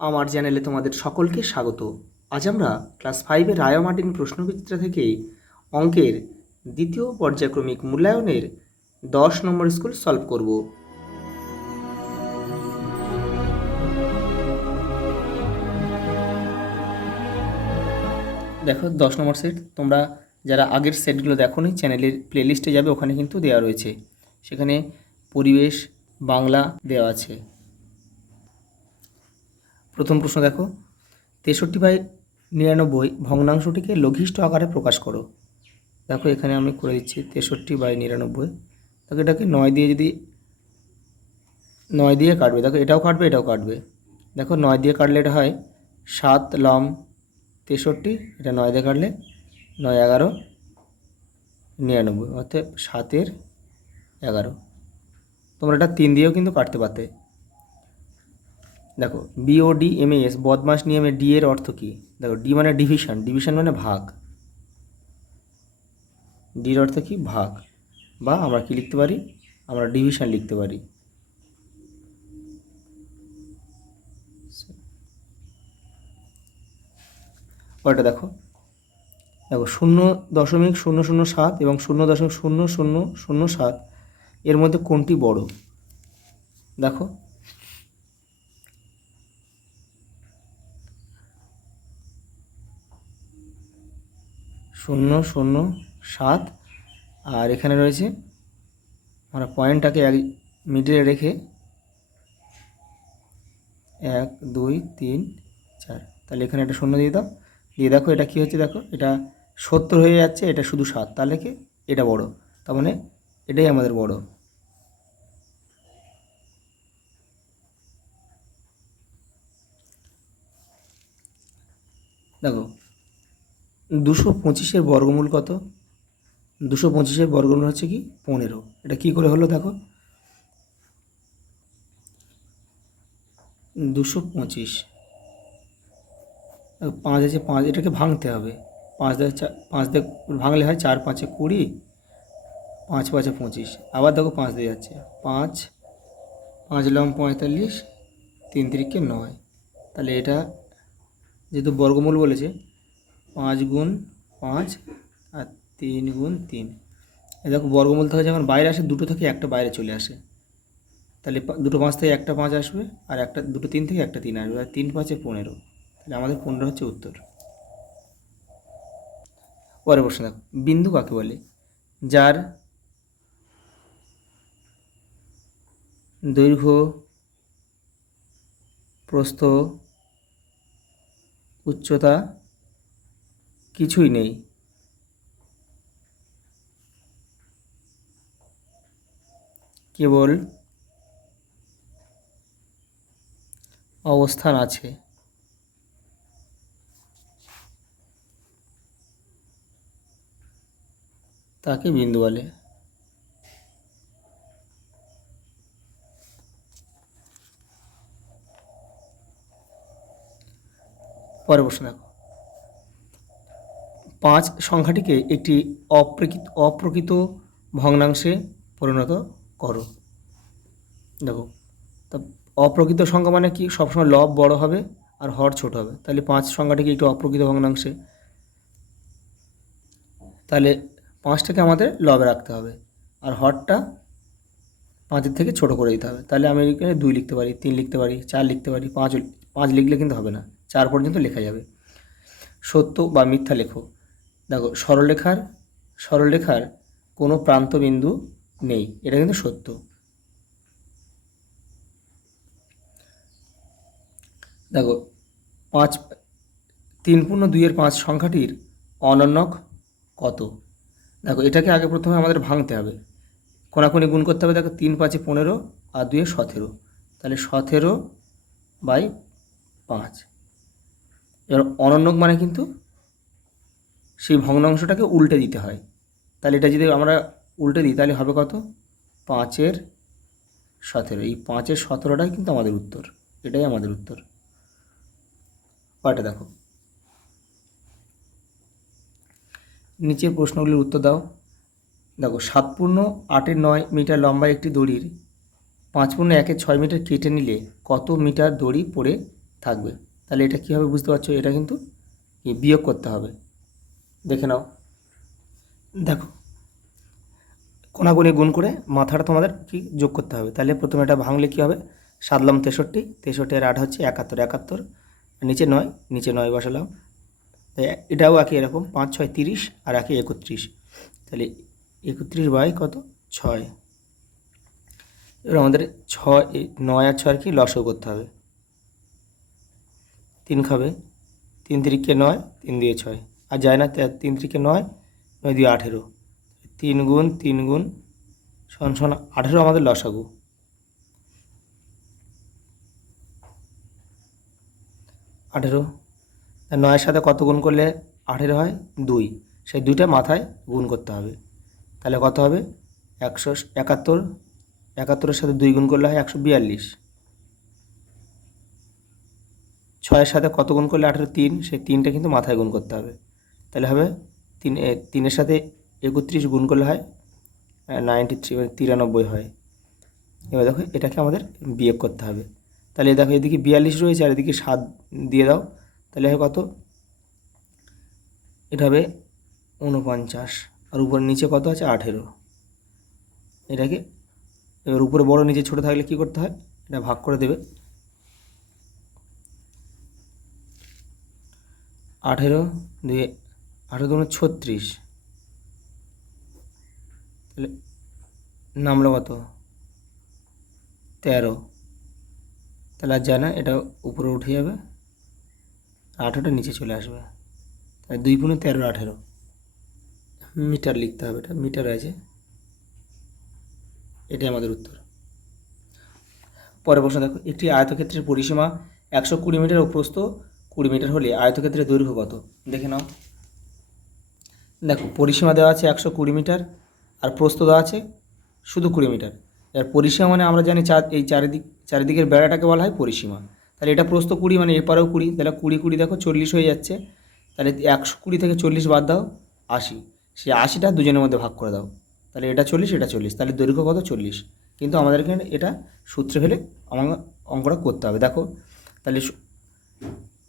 আমার চ্যানেলে তোমাদের সকলকে স্বাগত। আজ আমরা ক্লাস 5-এর রায় মার্টিন প্রশ্নবিচিত্রা থেকে অঙ্কের দ্বিতীয় পর্যায়ক্রমিক মূল্যায়নের 10 নম্বর স্কুল সলভ করব। দেখো 10 নম্বর সেট, তোমরা যারা আগের সেটগুলো দেখোনি চ্যানেলের প্লেলিস্টে যাবে, ওখানে কিন্তু দেওয়া রয়েছে। সেখানে পরিবেশ বাংলা দেওয়া আছে। প্রথম প্রশ্ন দেখো, 63/99 ভগ্নাংশটিকে লঘিষ্ঠ আকারে প্রকাশ করো। দেখো এখানে আমি করে দিচ্ছি 63/99। দেখো এটাকে 9 দিয়ে যদি 9 দিয়ে কাটবে, দেখো এটাও কাটবে এটাও কাটবে। দেখো 9 দিয়ে কাটলে এটা হয় 7 লম 63, এটা 9 দিয়ে কাটলে 9 11 99, অর্থাৎ 7-এর 11। তোমরা এটা 3 দিয়েও কিন্তু কাটতে পারতে। দেখো BODMAS বদমাস নিয়মে ডি এর অর্থ কী? দেখো ডি মানে ডিভিশন, ডিভিশন মানে ভাগ। ডির অর্থ কি? ভাগ। বা আমরা কি লিখতে পারি? আমরা ডিভিশন লিখতে পারি। ওটা দেখো, দেখো 0.007 এবং 0.0007 এর মধ্যে কোনটি বড়? দেখো 0.007, আর এখানে রয়েছে আমরা পয়েন্টটাকে মিডিলে রেখে 1 2 3 4, তাহলে এখানে একটা 0 দিয়ে দাও। দিয়ে দেখো এটা কী হচ্ছে, দেখো এটা 70 হয়ে যাচ্ছে, এটা শুধু 7, তাহলে কি এটা বড়? তার মানে এটাই আমাদের বড়। দেখো 225-এর বর্গমূল কত? 225-এর বর্গমূল হচ্ছে কি 15। এটা কি করে হলো? দেখো 225, 5 আছে 5, এটাকে ভাঙতে হবে। 5 দিয়ে ভাঙলে হয় 4 5 20, 5 5 25। আবার দেখো 5 দিয়ে যাচ্ছে, 5 5 লম 45, 3 3 9। তাহলে এটা যেহেতু বর্গমূল বলেছে, 5 গুণ 5 আর 3 গুণ 3। এই দেখো বর্গমূল থেকে যখন বাইরে আসে, দুটো থেকে একটা বাইরে চলে আসে, তাহলে দুটো 5 থেকে একটা 5 আসবে, আর একটা দুটো 3 থেকে একটা 3 আসবে, আর 3 5 15। তাহলে আমাদের 15 হচ্ছে উত্তর। পরের প্রশ্ন দেখো, বিন্দু কাকে বলে? যার দৈর্ঘ্য প্রস্থ উচ্চতা কিছুই নেই, কেবল অবস্থান আছে, তাকে বিন্দু বলে। পরের প্রশ্ন দেখো, 5 সংখ্যাটিকে একটি অপ্রকৃত ভগ্নাংশে পরিণত করো। দেখো, তা অপ্রকৃত সংখ্যা মানে কি? সবসময় লব বড় হবে আর হর ছোট হবে। তাহলে 5 সংখ্যাটিকে একটু অপ্রকৃত ভগ্নাংশে, তাহলে 5টাকে আমাদের লবে রাখতে হবে, আর হরটা 5-এর থেকে ছোট করে দিতে হবে। তাহলে আমি এখানে 2 লিখতে পারি, 3 লিখতে পারি, 4 লিখতে পারি, 5 লিখলে কিন্তু হবে না, 4 পর্যন্ত লেখা যাবে। সত্য বা মিথ্যা লেখো। দেখো সরলরেখার কোনো প্রান্তবিন্দু নেই, এটা কিন্তু সত্য। দেখো 5 3/2-5 সংখ্যাটির অনন্যক কত? দেখো এটাকে আগে প্রথমে আমাদের ভাঙতে হবে, কোনাকুনি গুণ করতে হবে। দেখো 3 5 15 আর 2 17, তাহলে 17/5। এবার অনন্যক মানে কিন্তু সেই ভগ্নাংশটাকে উল্টে দিতে হয়। তাহলে এটা যদি আমরা উল্টে দিই তাহলে হবে কত? 5-এর 17। এই 5-এর 17টাই কিন্তু আমাদের উত্তর, এটাই আমাদের উত্তর। পাটা দেখো, নিচের প্রশ্নগুলির উত্তর দাও। দেখো 7/8-9 মিটার লম্বা একটি দড়ির 5/1-6 মিটার কেটে নিলে কত মিটার দড়ি পড়ে থাকবে। তাহলে এটা কী হবে বুঝতে পারছো, এটা কিন্তু বিয়োগ করতে হবে। দেখে নাও, দেখো কোনাগুনি গুণ করে মাথাটা তোমাদের কি যোগ করতে হবে। তাহলে প্রথমে এটা ভাঙলে কী হবে, 7 63, 63 আর 8 হচ্ছে 71, 71 নিচে 9, নিচে 9 বসালাম। এটাও একই এরকম, 5 6 30 আর 1 31, তাহলে 31 বাই কত 6। এবার আমাদের 6 9 আর 6 কি লসও করতে হবে। 3 খাবে, 3 3 9, 3 দিয়ে 6 আর যায় না, 3 3 9, 9 দিয়ে 18, 3 গুণ 3 গুণ সমান সমান 18 আমাদের লসাগু। 18, 9-এর সাথে কত গুণ করলে 18 হয়, 2, সেই 2টা মাথায় গুণ করতে হবে। তাহলে কত হবে 171, 71-এর সাথে 2 গুণ করলে হয় 142। 6-এর সাথে কত গুণ করলে 18, 3, সেই 3টা কিন্তু মাথায় গুণ করতে হবে। তাহলে হবে 3-এর সাথে 31 গুণ করলে হয় 93, 93 হয়। এবার দেখো এটাকে আমাদের বিয়োগ করতে হবে। তাহলে দেখো এদিকে 42 রয়েছে আর এদিকে 7 দিয়ে দাও, তাহলে হয় কত, এটা হবে 49 আর উপরে নিচে কত আছে 18। এটাকে এবার উপরে বড় নিচে ছোট থাকলে কি করতে হয়, এটা ভাগ করে দেবে। 18 দিয়ে 18 দুগুণে 36, তাহলে নামলো কত 13। তাহলে আর যায় না, এটা উপরে উঠে যাবে, 18টা নিচে চলে আসবে। তাহলে 2 গুণে 13 18 মিটার লিখতে হবে, এটা মিটার আছে। এটাই আমাদের উত্তর। পরের প্রশ্ন দেখো, একটি আয়তক্ষেত্রের পরিসীমা 120 মিটার ও প্রস্থ 20 মিটার হলে আয়তক্ষেত্রের দৈর্ঘ্য কত, দেখে নাও। দেখো পরিসীমা দেওয়া আছে 120 মিটার আর প্রস্থ দেওয়া আছে শুধু 20 মিটার। এর পরিসীমা মানে আমরা জানি এই চারিদিকের বেড়াটাকে বলা হয় পরিসীমা। তাহলে এটা প্রস্থ 20 মানে এপারেও 20, তাহলে 20 20 দেখো 40 হয়ে যাচ্ছে। তাহলে 120 থেকে 40 বাদ দাও 80, সেই 80টা দুজনের মধ্যে ভাগ করে দাও, তাহলে এটা 40 এটা 40, তাহলে দৈর্ঘ্য কত 40। কিন্তু আমাদের এখানে এটা সূত্রে ফেলে আমার অঙ্কটা করতে হবে। দেখো তাহলে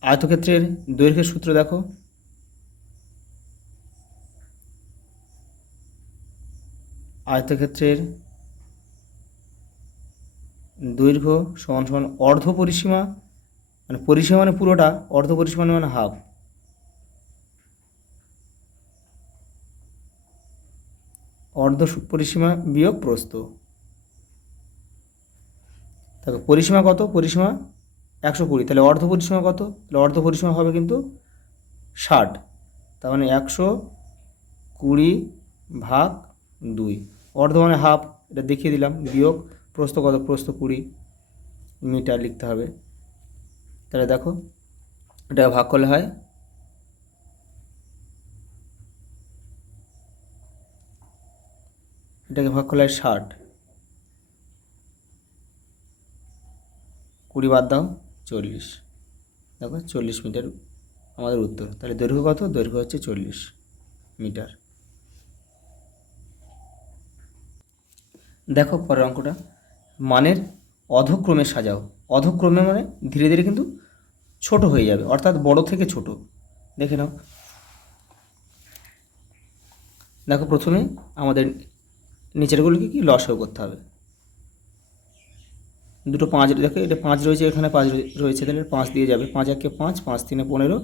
আয়তক্ষেত্রের দৈর্ঘ্যের সূত্র দেখো, আয়তক্ষেত্রের দৈর্ঘ্য সমান সমান অর্ধ পরিসীমা, মানে পরিসীমা মানে পুরোটা, অর্ধ পরিসীমা মানে হাফ, অর্ধ পরিসীমা বিয়োগ প্রস্থ। দেখো পরিসীমা কত, পরিসীমা 120, তাহলে অর্ধ পরিসীমা কত, তাহলে অর্ধ পরিসীমা হবে কিন্তু 60, তার মানে 120 ভাগ 2, অর্ধ মানে হাফ, এটা দেখিয়ে দিলাম, বিয়োগ প্রস্থ কত, প্রস্থ 20 মিটার লিখতে হবে। তাহলে দেখো এটা ভাগ করলে হয় এটাকে ভাগ করলে হয় 60, 20 বাদ দাও 40, দেখো 40 মিটার আমাদের উত্তর। তাহলে দৈর্ঘ্য কত, দৈর্ঘ্য হচ্ছে 40 মিটার। দেখো পরের অঙ্কটা, মানের অধক্রমে সাজাও। অধক্রমে মানে ধীরে ধীরে কিন্তু ছোট হয়ে যাবে, অর্থাৎ বড় থেকে ছোট। দেখে নাও, দেখো প্রথমে আমাদের নিচেরগুলোকে কি লসাগু করতে হবে। দুটো 5, দেখো এটা 5 রয়েছে, এখানে 5 রয়েছে, তাহলে 5 দিয়ে যাবে, 5 1 5, 5 3 15,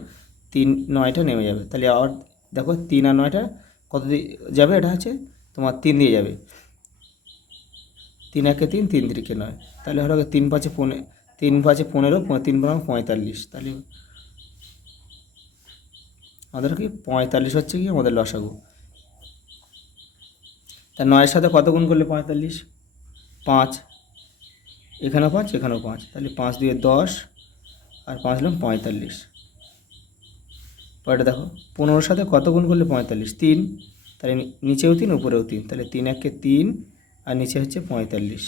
3 9টা নেমে যাবে। তাহলে আবার দেখো 3 আর 9টা কত দিয়ে যাবে, এটা হচ্ছে তোমার 3 দিয়ে যাবে, 3 1 3, 3 3 9, তাহলে হলো 3 5 15, 3 5 15, 3 45, তাহলে আমাদের কি 45 হচ্ছে কি আমাদের লসাগু। তা 9-এর সাথে কত গুণ করলে 45, 5, এখানেও 5 এখানেও 5, তাহলে 5 দিয়ে 10 আর 5 হলাম 45। পরেরটা দেখো 15-এর সাথে কত গুণ করলে 45, 3, তাহলে নিচেও 3 উপরেও 3, তাহলে 3 1 3 আর নিচে হচ্ছে 45।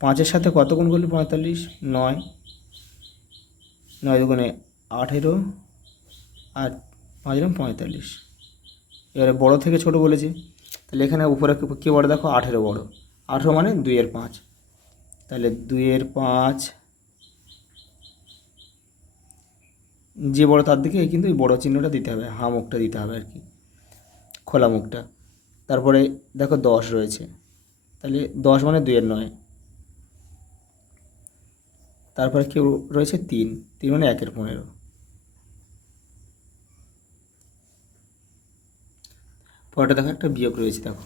5-এর সাথে কত গুণ করলে 45, 9, 9 দুগুণে 18 আর 5 হলাম 45। এবারে বড়ো থেকে ছোট বলেছে, তাহলে এখানে উপরে কী বড় দেখো 18 বড়, 18 মানে 2 এর 5, তাহলে 2 এর 5 যে বড় তার দিকে কিন্তু এই বড় চিহ্নটা দিতে হবে, হা মুখটা দিতে হবে আর কি, খোলা মুখটা। তারপরে দেখো 10 রয়েছে, তাহলে 10 মানে 2-এর 9। তারপরে কেউ রয়েছে 3, 3 মানে 1-এর 15। পরেরটা দেখো একটা বিয়োগ রয়েছে, দেখো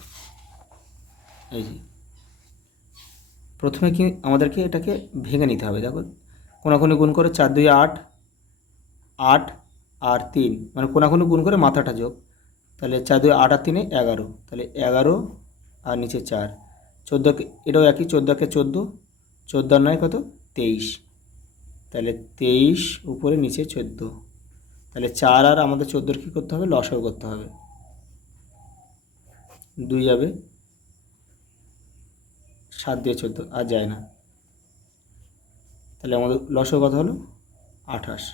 এই যে প্রথমে কি আমাদেরকে এটাকে ভেঙে নিতে হবে। দেখো কোনাকুনি গুণ করে 4 2 8, 8 আর 3 মানে কোনাকুনি গুণ করে মাথাটা যোগ, তাহলে 4 2 8 আর 3 11, তাহলে 11 আর নিচে 4, 14 এটাও একই, 14 14, 14 আর 9 কত 23, তাহলে 23 উপরে নিচে 14, তাহলে 4 আর আমাদের 14 কী করতে হবে, লসাগু করতে হবে। 2 যাবে, 7 দিয়ে 14 আর যায় না, তাহলে আমাদের লসাগু কত হলো 28।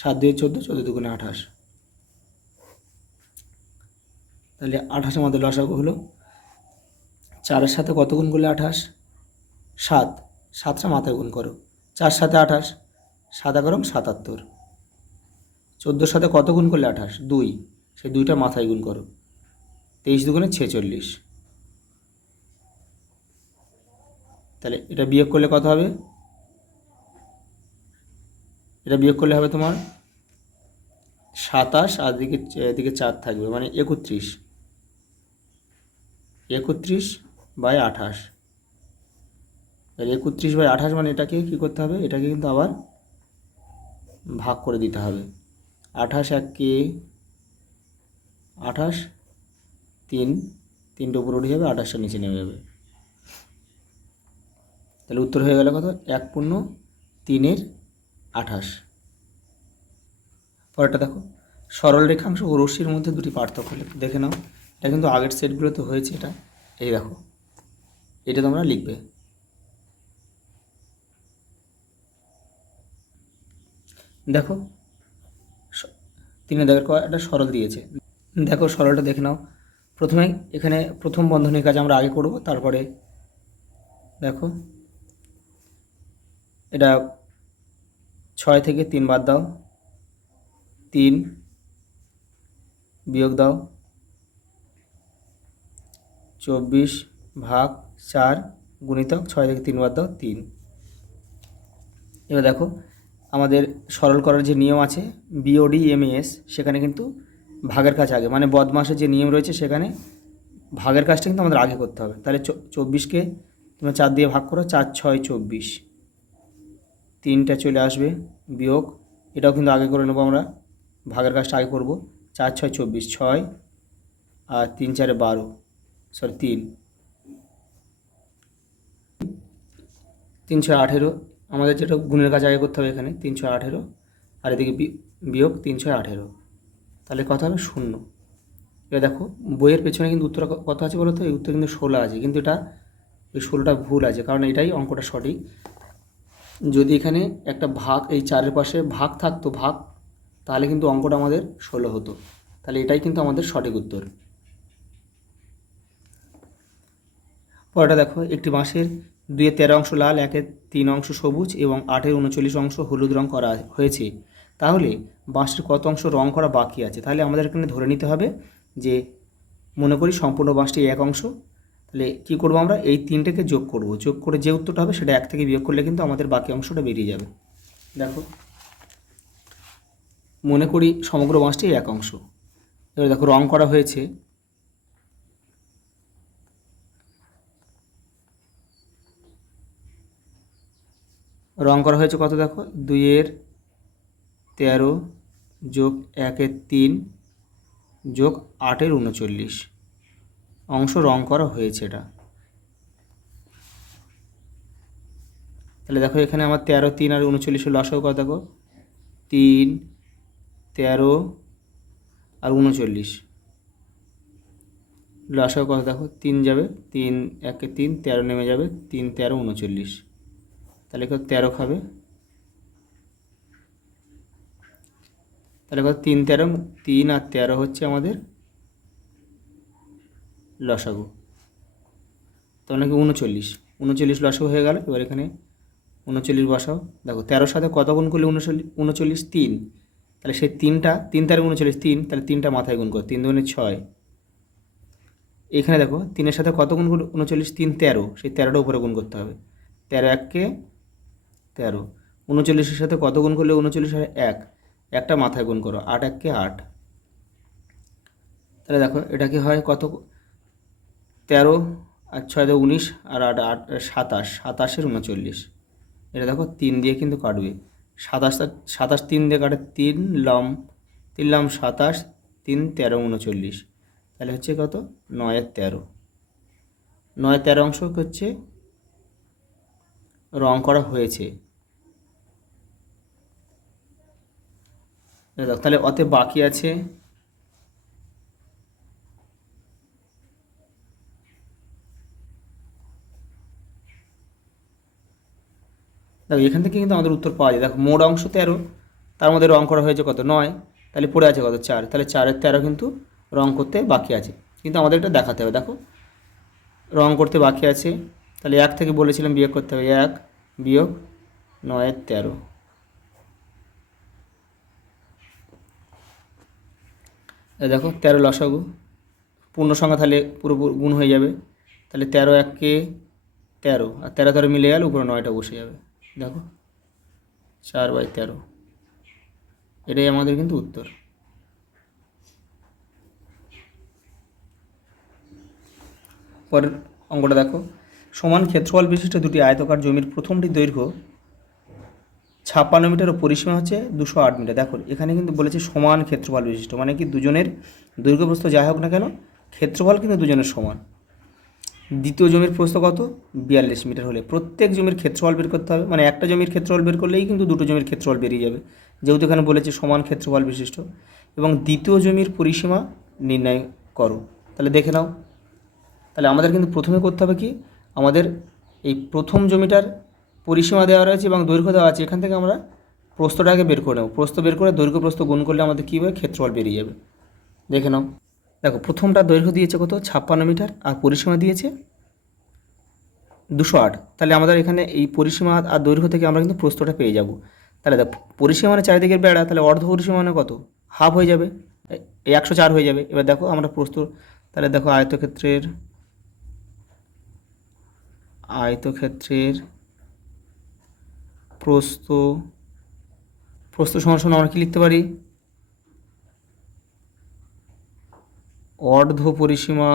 7 দিয়ে 14, 14 দুগুণে 28, তাহলে 28 আমাদের লসাগু হলো। 4-এর সাথে কত গুণ করলে 28, 7, 7টা মাথায় গুণ করো, 4 7 28, 7 11 77। 14-এর সাথে কত গুণ করলে 28, 2, সেই 2টা মাথায় গুণ করো, 23 দুগুণে 46। তাহলে এটা বিয়োগ করলে কত হবে, এটা বিয়োগ করলে হবে তোমার 27, আর এদিকে 4 থাকবে মানে 31, 31/28। তাহলে 31/28 মানে এটাকে কী করতে হবে, এটাকে কিন্তু আবার ভাগ করে দিতে হবে। 28 1-কে 28, 3, 3টে উপরে উঠে যাবে, 28টা নিচে নেমে যাবে। তাহলে উত্তর হয়ে গেল কত, 1/3/28। পরেরটা দেখো, সরল রেখাংশ ও রশ্মির মধ্যে দুটি পার্থক্য দেখে নাও। এটা কিন্তু আগের সেটগুলোতে হয়েছে, এটা এই দেখো, এটা তোমরা লিখবে। দেখো 3 দেখো একটা সরল দিয়েছে, দেখো সরলটা দেখে নাও। প্রথমে এখানে প্রথম বন্ধনীর কাজ আমরা আগে করব, তারপরে দেখো এটা 6 থেকে 3 বাদ দাও, 3 বিয়োগ দাও 24/4 গুণিতক 6 থেকে 3 বাদ দাও 3। এবার দেখো আমাদের সরল করার যে নিয়ম আছে BOD-MAS, সেখানে কিন্তু ভাগের কাজ আগে, মানে বদমাসের যে নিয়ম রয়েছে সেখানে ভাগের কাজটা কিন্তু আমাদের আগে করতে হবে। তাহলে 24কে তোমরা 4 দিয়ে ভাগ করো, 4 6 24, 3টা চলে আসবে, বিয়োগ এটাও কিন্তু আগে করে নেবো আমরা, ভাগের কাজটা আগে করব। 4 6 24, 6 আর 3 4 12, সরি 3 3 6 18, আমাদের যেটা গুণের কাজ আগে করতে হবে এখানে, 3 6 18 আর এদিকে বিয়োগ 3 6 18, তাহলে কত হবে 0। এবার দেখো বইয়ের পেছনে কিন্তু উত্তর কত আছে বলো তো, এই উত্তর কিন্তু 16 আছে, কিন্তু এটা এই 16টা ভুল আছে, কারণ এটাই অঙ্কটা সঠিক। যদি এখানে একটা ভাগ, এই 4-এর পাশে ভাগ থাকতো, ভাগ, তাহলে কিন্তু অঙ্কটা আমাদের 16 হতো, তাহলে এটাই কিন্তু আমাদের সঠিক উত্তর। পরেরটা দেখো, একটি বাঁশের 2-এর 13 অংশ লাল, 1-এর 3 অংশ সবুজ এবং 8-এর 39 অংশ হলুদ রং করা হয়েছে, তাহলে বাঁশের কত অংশ রং করা বাকি আছে। তাহলে আমাদের এখানে ধরে নিতে হবে যে, মনে করি সম্পূর্ণ বাঁশটি 1 অংশ, তাহলে কী করবো আমরা, এই 3টেকে যোগ করব, যোগ করে যে উত্তরটা হবে সেটা 1 থেকে বিয়োগ করলে কিন্তু আমাদের বাকি অংশটা বেরিয়ে যাবে। দেখো মনে করি সমগ্র বাঁশটি 1 অংশ, এবার দেখো রং করা হয়েছে, রং করা হয়েছে কত, দেখো 2-এর 13 যোগ 1-এর 3 যোগ 8-এর 39 অংশ রং করা হয়েছে এটা। তাহলে দেখো এখানে আমার 13 3 আর 39 লসাগু কত, দেখো 3 13 আর 39 লসাগু কত, দেখো 3 যাবে, 3 1-এ 3, 13 নেমে যাবে, 3 13 39, তাহলে কত 13 খাবে, তাহলে কত 3 13, 3 আর 13 হচ্ছে আমাদের লসাগু, তো নাকি 39 লসাগু হয়ে গেল। এবার এখানে 39 বসাও। দেখো 13 সাথে কত গুণ করলে 39, 3। তাহলে সেই 3 তার 39, 3, তাহলে 3টা মাথায় গুণ করো, 3 দুগুণে 6। এখানে দেখো 3-এর সাথে কত গুণ করলে 39, 3, 13, সেই 13টা উপরে গুণ করতে হবে। 13 এককে 13, 39-এর সাথে কত গুণ করলে 39 আর 1, একটা মাথায় গুণ করো, 8 এককে 8। তাহলে দেখো এটা কি হয়, কত 13 আর 6 দিয়ে 19 আর 8 8 27, 27-এর 39। এটা দেখো 3 দিয়ে কিন্তু কাটবে, 27 3 দিয়ে কাটে, 3 লম 27, 3 13 39। তাহলে হচ্ছে কত 9 আর 13, 9 13 অংশ হচ্ছে রং করা হয়েছে। দেখো তাহলে অতএব বাকি আছে দেখো এখান থেকে কিন্তু আমাদের উত্তর পাওয়া যায়। দেখো মোট অংশ 13, তার মধ্যে রং করা হয়েছে কত 9, তাহলে পড়ে আছে কত 4, তাহলে 4-এর 13 কিন্তু রং করতে বাকি আছে, কিন্তু আমাদের এটা দেখাতে হবে। দেখো রং করতে বাকি আছে, তাহলে 1 থেকে বলেছিলাম বিয়োগ করতে হবে, 1 বিয়োগ 9-এর 13। দেখো 13 লসাগু পূর্ণ সংখ্যা, তাহলে পুরো গুণ হয়ে যাবে। তাহলে 13 এককে 13 আর 13 13 মিলে গেলে উপরে 9টা বসে যাবে। দেখো 4/13, এটাই আমাদের কিন্তু উত্তর। পরের অঙ্কটা দেখো, সমান ক্ষেত্রফল বিশিষ্ট দুটি আয়তকার জমির প্রথমটি দৈর্ঘ্য 56 মিটার ও পরিসীমা হচ্ছে 208 মিটার। দেখো এখানে কিন্তু বলেছে সমান ক্ষেত্রফল বিশিষ্ট, মানে কি দুজনের দৈর্ঘ্য প্রস্থ যাই হোক না কেন, ক্ষেত্রফল কিন্তু দুজনের সমান। দ্বিতীয় জমির প্রস্থ কত 42 মিটার হলে প্রত্যেক জমির ক্ষেত্রফল বের করতে হবে, মানে একটা জমির ক্ষেত্রফল বের করলেই কিন্তু দুটো জমির ক্ষেত্রফল বেরিয়ে যাবে, যেহেতু এখানে বলেছে সমান ক্ষেত্রফল বিশিষ্ট। এবং দ্বিতীয় জমির পরিসীমা নির্ণয় করো। তাহলে দেখে নাও, তাহলে আমাদের কিন্তু প্রথমে করতে হবে কি, আমাদের এই প্রথম জমিটার পরিসীমা দেওয়া রয়েছে এবং দৈর্ঘ্য দেওয়া আছে, এখান থেকে আমরা প্রস্থটাকে বের করে নেব। প্রস্থ বের করে দৈর্ঘ্য প্রস্থ গুণ করলে আমাদের কী হবে, ক্ষেত্রফল বেরিয়ে যাবে। দেখে নাও, দেখো প্রথমটা দৈর্ঘ্য দিয়েছে কত 56 মিটার আর পরিসীমা দিয়েছে 208। তাহলে আমাদের এখানে এই পরিসীমা আর দৈর্ঘ্য থেকে আমরা কিন্তু প্রস্থটা পেয়ে যাব। তাহলে দেখো পরিসীমা মানে চারিদিকের বেড়া, তাহলে অর্ধ পরিসীমা মানে কত, হাফ হয়ে যাবে, এই 104 হয়ে যাবে। এবার দেখো আমরা প্রস্থ, তাহলে দেখো আয়তক্ষেত্রের প্রস্থ সমান সমান আমরা কি লিখতে পারি, অর্ধ পরিসীমা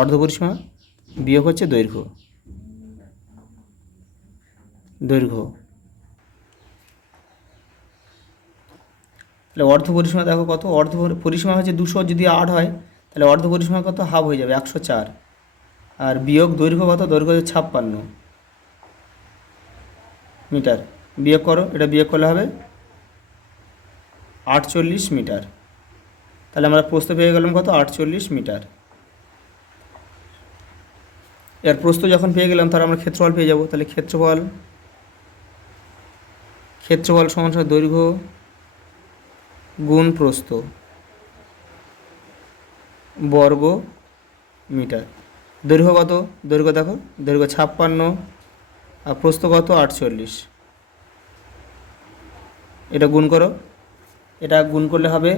অর্ধ পরিসীমা বিয়োগ হচ্ছে দৈর্ঘ্য। তাহলে অর্ধ পরিসীমা দেখো কত, অর্ধ পরিসীমা হচ্ছে 200, যদি 8 হয় তাহলে অর্ধ পরিসীমা কত, হাফ হয়ে যাবে 104। আর বিয়োগ দৈর্ঘ্য কত, দৈর্ঘ্য হচ্ছে 56 মিটার, বিয়োগ করো, এটা বিয়োগ করলে হবে 48 মিটার। তাহলে আমরা প্রস্থ পেয়ে গেলাম কত, 48 মিটার। এর প্রস্থ যখন পেয়ে গেলাম তাহলে আমরা ক্ষেত্রফল পেয়ে যাব। তাহলে ক্ষেত্রফল সমান সমান দৈর্ঘ্য গুণ প্রস্থ বর্গ মিটার। দৈর্ঘ্য কত, দৈর্ঘ্য দেখো, দৈর্ঘ্য 56 আর প্রস্থ কত 48, এটা গুণ করো, এটা গুণ করলে হবে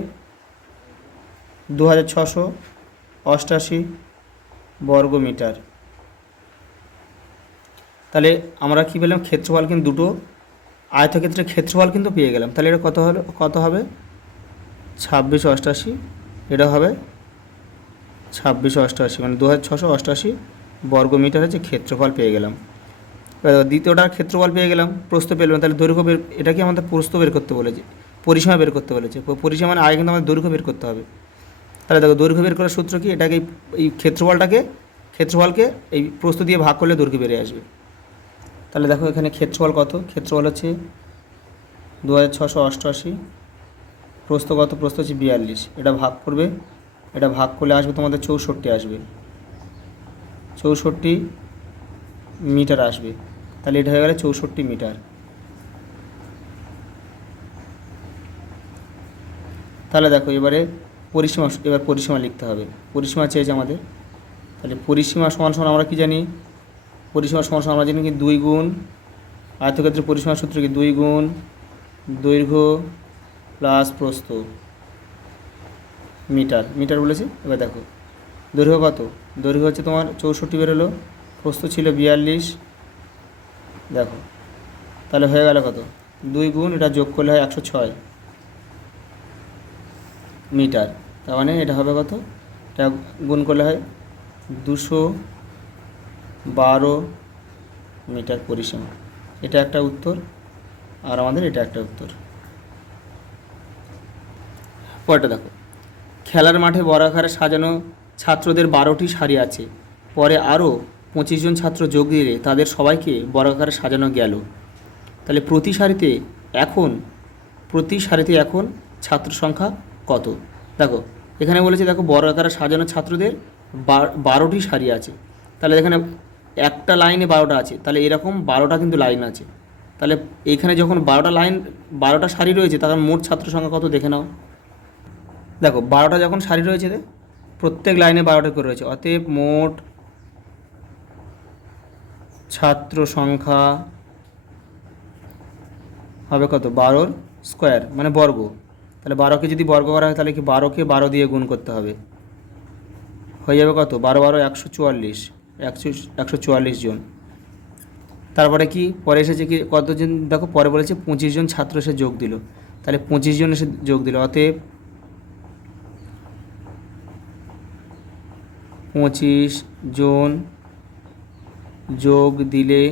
2688 বর্গ মিটার। তাহলে আমরা কি পেলাম, ক্ষেত্রফল কিন্তু দুটো আয়তক্ষেত্রের ক্ষেত্রফল কিন্তু পেয়ে গেলাম। তাহলে এটা কত হবে 2688, এটা হবে 2688, মানে 2688 বর্গ মিটার হচ্ছে ক্ষেত্রফল পেয়ে গেলাম। দ্বিতীয়টার ক্ষেত্রফল পেয়ে গেলাম, প্রস্থ পেলাম, তাহলে দৈর্ঘ্য এটাকে আমাদের প্রস্থ বের করতে বলেছে, পরিসীমা বের করতে বলেছে। পরিসীমা মানে আগে কিন্তু আমাদের দৈর্ঘ্য বের করতে হবে। তাহলে দেখো দৈর্ঘ্য বের করার সূত্র কি, এটাকে এই ক্ষেত্রফলকে এই প্রস্থ দিয়ে ভাগ করলে দৈর্ঘ্য বেরিয়ে আসবে। তাহলে দেখো এখানে ক্ষেত্রফল কত, ক্ষেত্রফল হচ্ছে 2688, প্রস্থ কত, প্রস্থ হচ্ছে 42, এটা ভাগ করবে, এটা ভাগ করলে আসবে তোমাদের 64 আসবে, 64 মিটার আসবে। তাহলে এটা হয়ে গেলে 64 মিটার। তাহলে দেখো এবার পরিসীমা লিখতে হবে। পরিসীমা চেয়েছে আমাদের, তাহলে পরিসীমা সমান সমান আমরা কি জানি, পরিসীমা সমান সমান আমরা জানি কি 2 গুণ আয়তক্ষেত্রের পরিসীমার সূত্র কি 2 গুণ দৈর্ঘ্য প্লাস প্রস্থ মিটার, মিটার বলেছে। এবার দেখো দৈর্ঘ্য কত, দৈর্ঘ্য হচ্ছে তোমার 64 বেরোলো, প্রস্থ ছিল 42, দেখো তাহলে হয়ে গেল কত 2 গুণ এটা যোগ করলে হয় 106 মিটার, তার মানে এটা হবে কত, এটা গুণ করলে হয় 212 মিটার পরিসীমা। এটা একটা উত্তর, আর আমাদের এটা একটা উত্তর। পরেরটা দেখো, খেলার মাঠে বর্গাকারে সাজানো ছাত্রদের 12টি সারি আছে, পরে আরও 25 জন ছাত্র যোগ দিলে তাদের সবাইকে বর্গাকারে সাজানো গেল। তাহলে প্রতি সারিতে এখন ছাত্র সংখ্যা কত? দেখো এখানে বলেছে, দেখো বর্গাকারে সাজানো ছাত্রদের 12টি সারি আছে, তাহলে এখানে একটা লাইনে 12টা আছে, তাহলে এরকম 12টা কিন্তু লাইন আছে। তাহলে এখানে যখন 12টা সারি রয়েছে, তখন মোট ছাত্র সংখ্যা কত দেখে নাও। দেখো 12টা যখন সারি রয়েছে, প্রত্যেক লাইনে 12টা করে রয়েছে, অতএব মোট ছাত্র সংখ্যা হবে কত, 12 স্কোয়ার মানে বর্গ। তাহলে 12কে যদি বর্গ করা হয়, তাহলে কি 12কে 12 দিয়ে গুণ করতে হবে, হয়ে যাবে কত, 12 12 144 জন। তারপরে কি পরে এসেছে কি কতজন, দেখো পরে বলেছে 25 জন ছাত্র এসে যোগ দিল, তাহলে 25 জন এসে যোগ দিল, অতএব 25 জন যোগ দিলে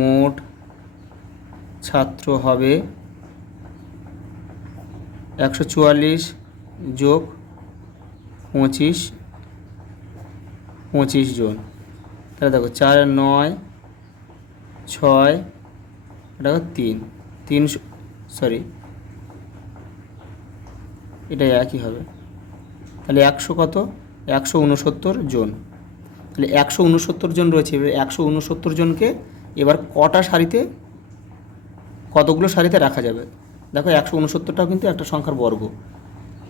মোট ছাত্র হবে 144 যোগ 25 জন। তাহলে দেখো 4 9 6, দেখো 3 সরি এটা একই হবে, তাহলে 100 কত, 169 জন। তাহলে 169 জন রয়েছে, এবার 169 জনকে এবার কতগুলো সারিতে রাখা যাবে। দেখো 169টাও কিন্তু একটা সংখ্যার বর্গ,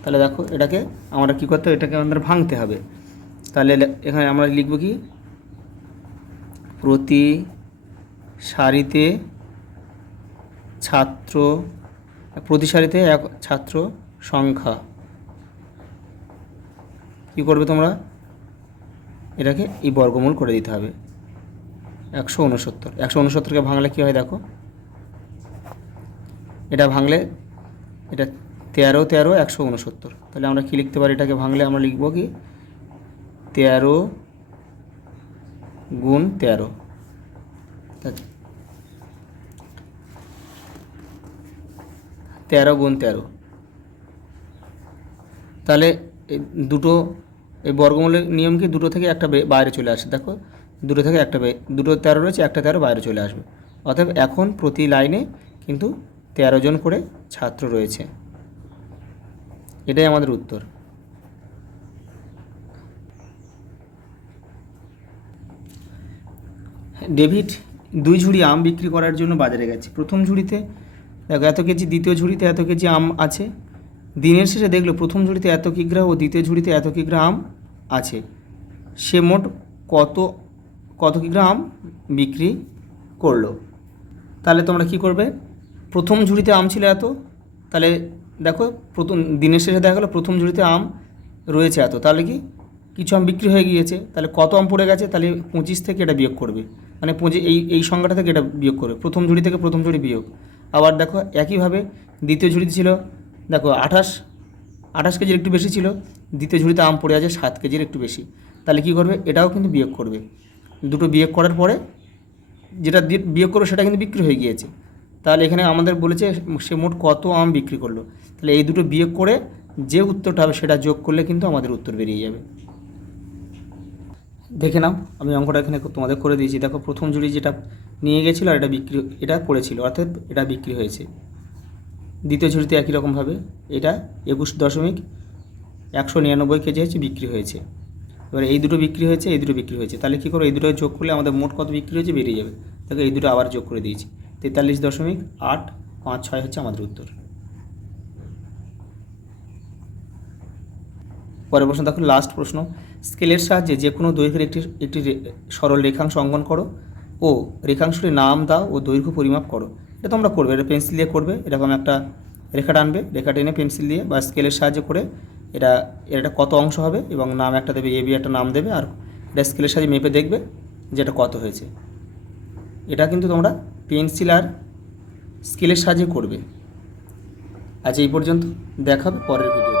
তাহলে দেখো এটাকে আমরা কী করতে হবে, এটাকে আমাদের ভাঙতে হবে। তাহলে এখানে আমরা লিখব কি, প্রতি সারিতে ছাত্র সংখ্যা কী করবে তোমরা, এটাকে এই বর্গমূল করে দিতে হবে। 169কে ভাঙলে কী হয়, দেখো এটা ভাঙলে এটা 13 13 169, তাহলে আমরা কী লিখতে পারি, এটাকে ভাঙলে আমরা লিখব কি 13 গুণ 13, 13 গুণ 13। তাহলে এই বর্গমূলের নিয়ম কি, দুটো থেকে একটা বাইরে চলে আসে, দেখো দুটো থেকে দুটো 13 রয়েছে, একটা 13 বাইরে চলে আসবে। অতএব এখন প্রতি লাইনে কিন্তু 13 জন করে ছাত্র রয়েছে, এটাই আমাদের উত্তর। ডেভিড 2 ঝুড়ি আম বিক্রি করার জন্য বাজারে গেছে। প্রথম ঝুড়িতে দেখো এত কেজি, দ্বিতীয় ঝুড়িতে এত কেজি আম আছে। দিনের শেষে দেখলো প্রথম ঝুড়িতে এত কিগ্রা ও দ্বিতীয় ঝুড়িতে এত কিগ্রা আম আছে, সে মোট কত কিগ্রা আম বিক্রি করলো। তাহলে তোমরা কি করবে, প্রথম ঝুড়িতে আম ছিল এত, তাহলে দেখো প্রথম দিনের শেষে দেখা গেলো প্রথম ঝুড়িতে আম রয়েছে এত, তাহলে কি কিছু আম বিক্রি হয়ে গিয়েছে, তাহলে কত আম পড়ে গেছে, তাহলে 25 থেকে এটা বিয়োগ করবে, মানে এই সংখ্যাটা থেকে এটা বিয়োগ করবে, প্রথম ঝুড়ি থেকে প্রথম ঝুড়ি বিয়োগ। আবার দেখো একইভাবে দ্বিতীয় ঝুড়িতে ছিল, দেখো 28 কেজির একটু বেশি ছিল, দ্বিতীয় ঝুড়িতে আম পড়ে আছে 7 কেজির একটু বেশি, তাহলে কি করবে, এটাও কিন্তু বিয়োগ করবে। দুটো বিয়োগ করার পরে যেটা বিয়োগ করবে সেটা কিন্তু বিক্রি হয়ে গিয়েছে, তাহলে এখানে আমাদের বলেছে সে মোট কত আম বিক্রি করলো, তাহলে এই দুটো বিয়োগ করে যে উত্তরটা হবে সেটা যোগ করলে কিন্তু আমাদের উত্তর বেরিয়ে যাবে। দেখে নাও, আমি অঙ্কটা এখানে তোমাদের করে দিয়েছি। দেখো প্রথম ঝুড়ি যেটা নিয়ে গেছিলো আর এটা পড়েছিল, অর্থাৎ এটা বিক্রি হয়েছে। দ্বিতীয় ঝুড়িতে একই রকমভাবে এটা 21.199 কেজি হচ্ছে বিক্রি হয়েছে। এবার এই দুটো বিক্রি হয়েছে, এই দুটো বিক্রি হয়েছে, তাহলে কী করো, এই দুটো যোগ করলে আমাদের মোট কত বিক্রি হয়েছে বেরিয়ে যাবে। দেখো এই দুটো আবার যোগ করে দিয়েছি, 43.856 হচ্ছে আমাদের উত্তর। পরের প্রশ্ন দেখো, লাস্ট প্রশ্ন। স্কেলের সাহায্যে যে কোনো দৈর্ঘ্যের একটি একটি সরল রেখাংশ অঙ্কন করো ও রেখাংশটির নাম দাও ও দৈর্ঘ্য পরিমাপ করো। এটা তোমরা করবে, এটা পেন্সিল দিয়ে করবে। এরকম একটা রেখা টানবে, রেখা টেনে পেন্সিল দিয়ে বা স্কেলের সাহায্যে করে এটা এটা কত অংশ হবে এবং নাম একটা দেবে, এবি একটা নাম দেবে, আর এটা স্কেলের সাহায্যে মেপে দেখবে যে এটা কত হয়েছে। এটা কিন্তু তোমরা পেন্সিল আর স্কেলের সাহায্যে করবে। আজ এই পর্যন্ত, দেখা হবে পরের ভিডিও।